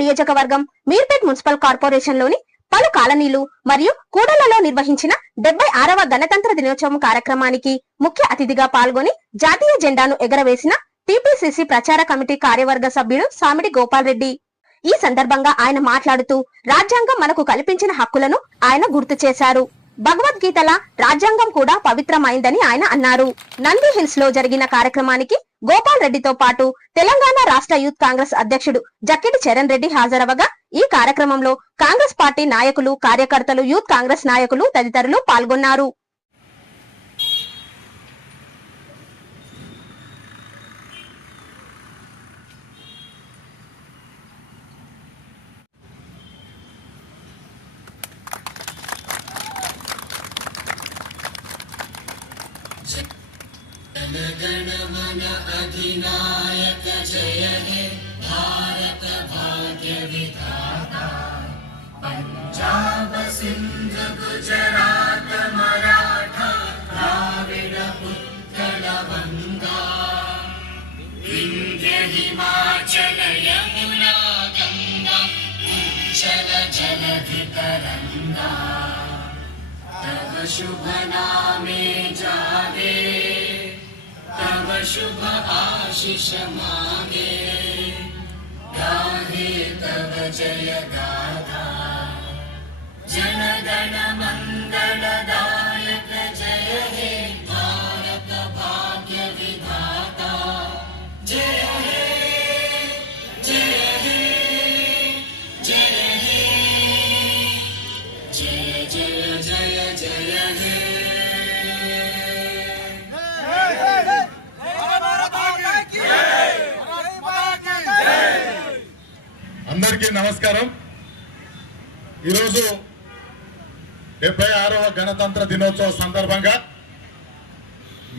నియోజకవర్గం మీర్పేట్ మున్సిపల్ కార్పొరేషన్లోని పలు కాలనీలు మరియు కూడలలో నిర్వహించిన డెబ్బై ఆరవ గణతంత్ర దినోత్సవం కార్యక్రమానికి ముఖ్య అతిథిగా పాల్గొని జాతీయ జెండాను ఎగరవేసిన టిపిసిసి ప్రచార కమిటీ కార్యవర్గ సభ్యుడు సామిడి గోపాల్ రెడ్డి. ఈ సందర్భంగా ఆయన మాట్లాడుతూ రాజ్యాంగం మనకు కల్పించిన హక్కులను ఆయన గుర్తు చేశారు. భగవద్గీతల రాజ్యాంగం కూడా పవిత్రమైందని ఆయన అన్నారు. నంది హిల్స్లో జరిగిన కార్యక్రమానికి గోపాల్ రెడ్డితో పాటు తెలంగాణ రాష్ట్ర యూత్ కాంగ్రెస్ అధ్యక్షుడు జక్కిడి చరణ్ రెడ్డి హాజరవగా ఈ కార్యక్రమంలో కాంగ్రెస్ పార్టీ నాయకులు కార్యకర్తలు యూత్ కాంగ్రెస్ నాయకులు తదితరులు పాల్గొన్నారు. जनगणमन अधिनायक जय हे भारत भाग्य विधाता पंजाब सिंध गुजरात मराठा द्राविड उत्कल बङ्गा विन्द्य हिमाचल यमुना गंगा उज्जल जलधि तरङ्गा तब शुभ नामे जावे तव शुभ आशिष मागे। गाहे तव जय गाथा जनगण मङ्गलदायक जय हे भारत भाग्य विधाता। जय हे जय हे जय हे। जय जय जय जय हे అందరికీ నమస్కారం. ఈరోజు డెబ్బై ఆరవ గణతంత్ర దినోత్సవ సందర్భంగా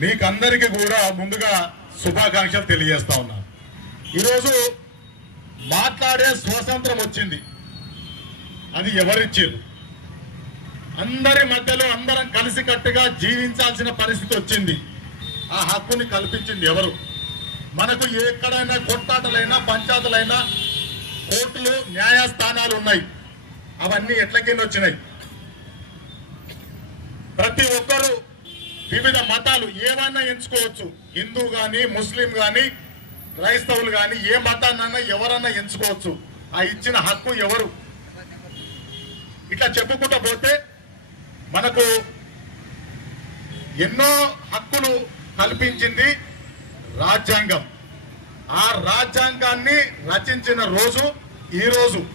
మీకందరికీ కూడా ముందుగా శుభాకాంక్షలు తెలియజేస్తా ఉన్నా. ఈరోజు మాట్లాడే స్వాతంత్రం వచ్చింది. అది ఎవరిచ్చారు అందరి మధ్యలో అందరం కలిసికట్టుగా జీవించాల్సిన పరిస్థితి వచ్చింది. ఆ హక్కుని కల్పించింది ఎవరు? మనకు ఎక్కడైనా కొట్టాటలైనా పంచాయతీలైనా కోర్టులు న్యాయస్థానాలు ఉన్నాయి. అవన్నీ ఎట్ల కింద వచ్చినాయి? ప్రతి ఒక్కరూ వివిధ మతాలు ఏమన్నా ఎంచుకోవచ్చు. హిందూ కానీ ముస్లిం కానీ క్రైస్తవులు కానీ ఏ మతాన్నైనా ఎవరన్నా ఎంచుకోవచ్చు. ఆ ఇచ్చిన హక్కు ఎవరు? ఇట్లా చెప్పుకుంటూ పోతే మనకు ఎన్నో హక్కులు కల్పించింది రాజ్యాంగం. ఆ రాజ్యాంగాన్ని రచించిన రోజు ఈ రోజు.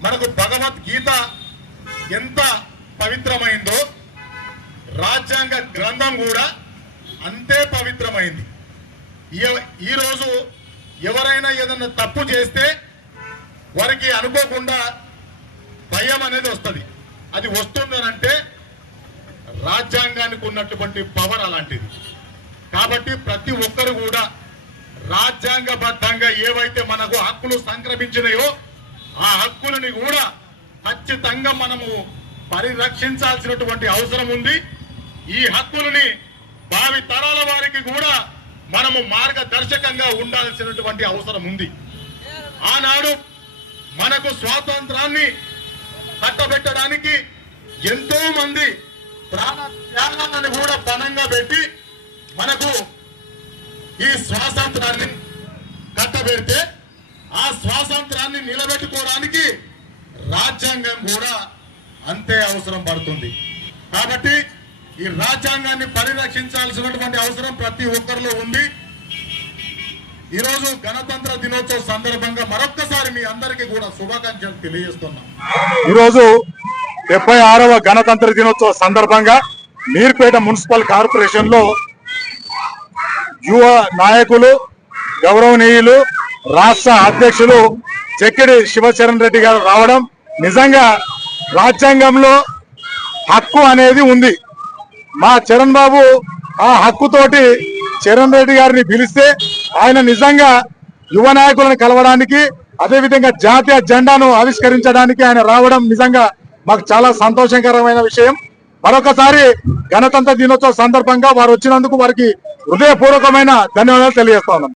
మనకు భగవద్గీత ఎంత పవిత్రమైందో రాజ్యాంగ గ్రంథం కూడా అంతే పవిత్రమైంది. ఈ- ఈ రోజు ఎవరైనా ఏదైనా తప్పు చేస్తే వారికి అనుకోకుండా భయం అనేది వస్తుంది. అది వస్తుందనంటే రాజ్యాంగానికి ఉన్నటువంటి పవర్ అలాంటిది. కాబట్టి ప్రతి ఒక్కరు కూడా రాజ్యాంగబద్ధంగా ఏవైతే మనకు హక్కులు సంక్రమించినాయో ఆ హక్కులని కూడా ఖచ్చితంగా మనము పరిరక్షించాల్సినటువంటి అవసరం ఉంది. ఈ హక్కులని భావి తరాల వారికి కూడా మనము మార్గదర్శకంగా ఉండాల్సినటువంటి అవసరం ఉంది. ఆనాడు మనకు స్వాతంత్రాన్ని కట్టబెట్టడానికి ఎంతో మంది ప్రాణ త్యాగాలను కూడా పణంగా పెట్టి మనకు ఈ స్వాతంత్రాన్ని కట్టబెడితే ఆ స్వాతంత్రాన్ని నిలబెట్టుకోవడానికి రాజ్యాంగం కూడా అంతే అవసరం పడుతుంది. కాబట్టి ఈ రాజ్యాంగాన్ని పరిరక్షించాల్సినటువంటి అవసరం ప్రతి ఒక్కరిలో ఉంది. ఈరోజు గణతంత్ర దినోత్సవ సందర్భంగా మరొక్కసారి మీ అందరికీ కూడా శుభాకాంక్షలు తెలియజేస్తున్నాం. ఈరోజు డెబ్బై ఆరవ గణతంత్ర దినోత్సవ సందర్భంగా మీర్పేట మున్సిపల్ కార్పొరేషన్లో యువ నాయకులు గౌరవనీయులు రాష్ట్ర అధ్యక్షులు చెక్కిడి శివచరణ్ రెడ్డి గారు రావడం నిజంగా రాజ్యాంగంలో హక్కు అనేది ఉంది. మా చరణ్ బాబు ఆ హక్కుతోటి చరణ్ రెడ్డి గారిని పిలిస్తే ఆయన నిజంగా యువ నాయకులను కలవడానికి అదేవిధంగా జాతీయ జెండాను ఆవిష్కరించడానికి ఆయన రావడం నిజంగా మాకు చాలా సంతోషకరమైన విషయం. మరొకసారి గణతంత్ర దినోత్సవ సందర్భంగా వారు వచ్చినందుకు వారికి హృదయపూర్వకమైన ధన్యవాదాలు తెలియజేస్తా ఉన్నాం.